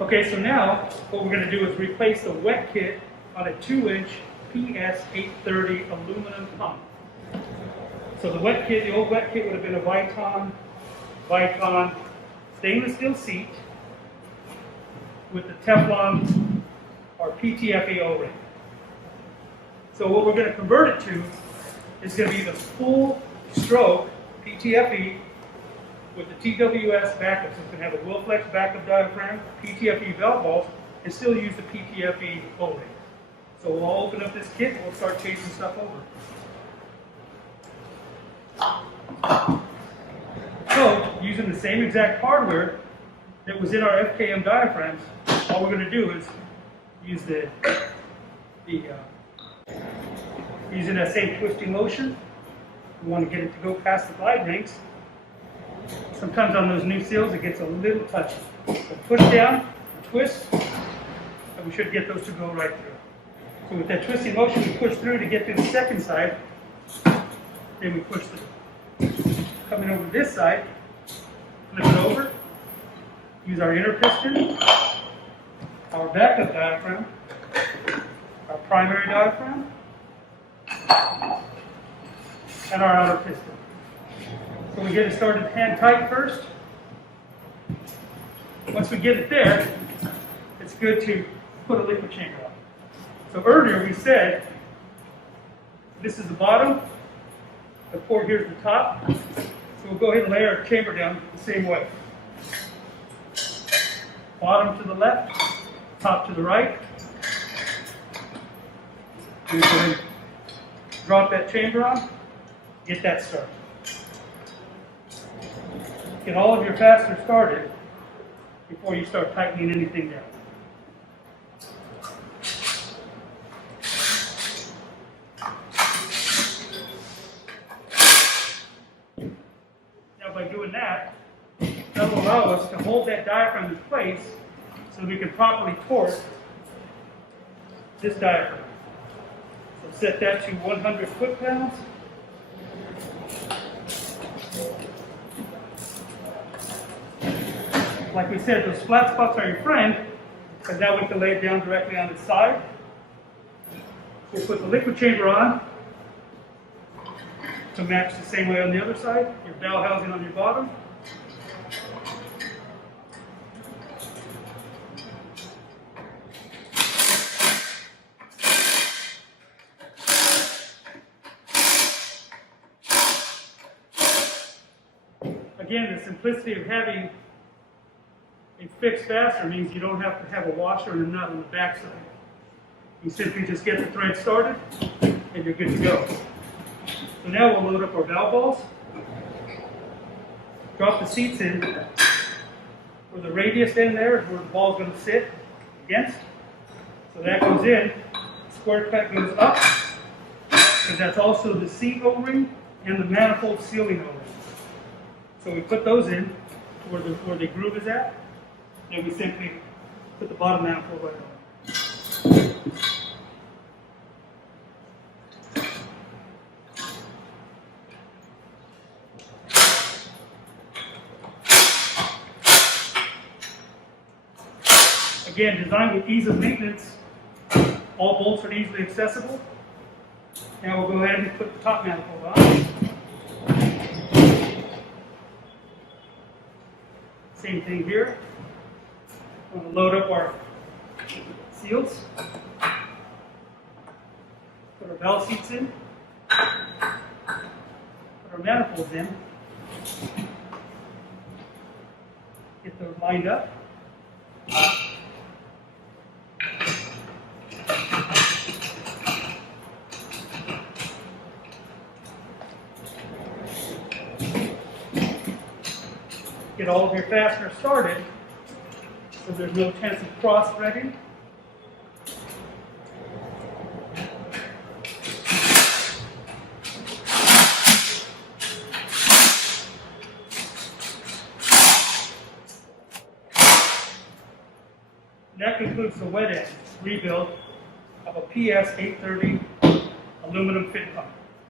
Okay, so now what we're going to do is replace the wet kit on a 2-inch PS830 aluminum pump. So the wet kit, the old wet kit would have been a Vicon stainless steel seat with the Teflon or PTFE O-ring. So what we're going to convert it to is going to be the full stroke PTFE with the TWS backup. So it's going to have a Wilflex backup diaphragm, PTFE valve balls, and still use the PTFE O-ring. So we'll open up this kit and we'll start changing stuff over. So, using the same exact hardware that was in our FKM diaphragms, all we're going to do is use using that same twisting motion. We want to get it to go past the glide rings. Sometimes on those new seals it gets a little touchy. So push down, twist, and we should get those to go right through. So with that twisting motion, we push through to get to the second side, then we push through. Coming over this side, flip it over, use our inner piston, our backup diaphragm, our primary diaphragm, and our outer piston. So we get it started hand tight first. Once we get it there, it's good to put a liquid chamber on. So earlier we said this is the bottom, the port here is the top. So we'll go ahead and lay our chamber down the same way. Bottom to the left, top to the right. And go ahead and drop that chamber on, get that started. Get all of your fasteners started before you start tightening anything down. Now by doing that, that will allow us to hold that diaphragm in place so we can properly torque this diaphragm. So set that to 100 foot-pounds. Like we said, those flat spots are your friend, because now we can lay it down directly on its side. So we'll put the liquid chamber on to match the same way on the other side. Your bell housing on your bottom. Again, the simplicity of having a fixed fastener means you don't have to have a washer and a nut on the back side. You simply just get the thread started and you're good to go. So now we'll load up our valve balls. Drop the seats in where the radius end there is where the ball is going to sit against. So that goes in. Square cut goes up because that's also the seat O-ring and the manifold sealing O-ring. So we put those in where the groove is at. And we simply put the bottom manifold right on. Again, designed with ease of maintenance. All bolts are easily accessible. Now we'll go ahead and put the top manifold on. Same thing here. We're going to load up our seals. Put our valve seats in. Put our manifolds in. Get those lined up. Get all of your fasteners started so there's no chance of cross-threading. That concludes the wet end rebuild of a PS830 aluminum fit pump.